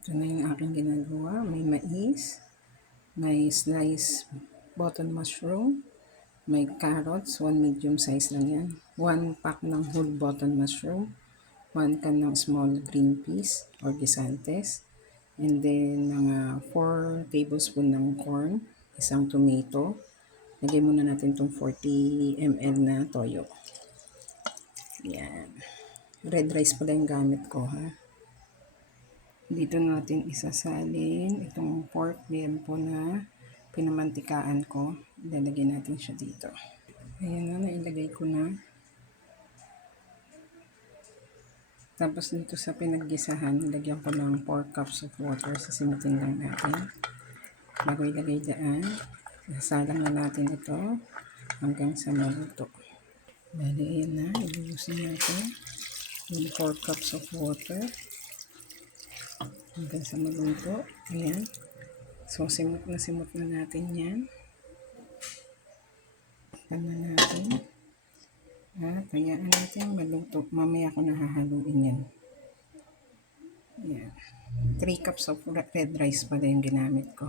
Ito na yung aking ginagawa. May mais, may sliced button mushroom, may carrots, 1 medium size lang yan. 1 pack ng whole button mushroom, 1 can ng small green peas or guisantes, and then mga 4 tablespoon ng corn, isang tomato. Lagay muna natin itong 40 ml na toyo. Yan. Red rice pala yung gamit ko, ha. Dito natin isasalin itong pork liempo na pinamantikaan ko. Ilalagay natin siya dito. Ayan na, nailagay ko na. Tapos dito sa pinaggisahan, nilagyan ko ng 4 cups of water. Sasimutin lang natin. Bago ilagay dyan, isasalang na natin ito hanggang sa maluto. Bali, ayan na. Ilusin natin yung 4 cups of water hanggang sa maluto. Ayan. So, simot na natin yan. Takpan na natin. At hayaan natin maluto. Mamaya ko nahahaluin yan. Ayan. 3 cups of red rice pala yung ginamit ko.